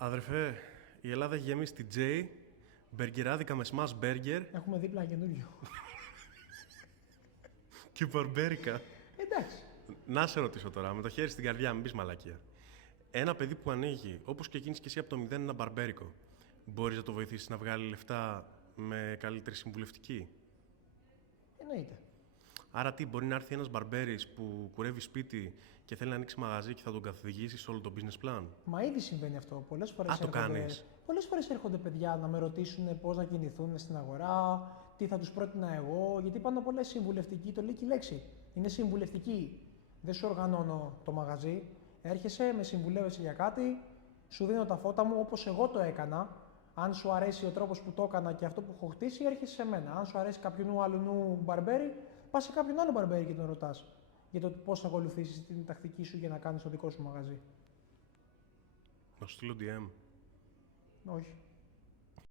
Αδερφέ, η Ελλάδα έχει γεμίσει τη J, μπεργκεράδικα με smash burger Έχουμε δίπλα καινούριο. και μπαρμπέρικα. Εντάξει. Να σε ρωτήσω τώρα, με το χέρι στην καρδιά, μην πεις μαλακία. Ένα παιδί που ανοίγει, όπως και εκείνης και εσύ από το μηδέν, ένα μπαρμπέρικο, μπορείς να το βοηθήσεις να βγάλει λεφτά με καλύτερη συμβουλευτική? Εννοείται. Άρα τι, μπορεί να έρθει ένας μπαρμπέρης που κουρεύει σπίτι και θέλει να ανοίξει μαγαζί και θα τον καθοδηγήσει σε όλο το business plan? Μα ήδη συμβαίνει αυτό. Πολλές το κάνεις. φορές έρχονται παιδιά να με ρωτήσουν πώς να κινηθούν στην αγορά, τι θα τους πρότεινα εγώ, γιατί πάνω απ' όλα συμβουλευτική, το λέει και η λέξη. Είναι συμβουλευτική. Δεν σου οργανώνω το μαγαζί. Έρχεσαι, με συμβουλεύεσαι για κάτι, σου δίνω τα φώτα μου όπως εγώ το έκανα. Αν σου αρέσει ο τρόπος που το έκανα και αυτό που έχω χτίσει, έρχεσαι σε μένα. Αν σου αρέσει κάποιον άλλου μπαρμπέρι, πας σε κάποιον άλλο μπαρμπέρι και τον ρωτάς για το πώς θα ακολουθήσεις την τακτική σου για να κάνεις το δικό σου μαγαζί. Να σου στείλω DM. Όχι.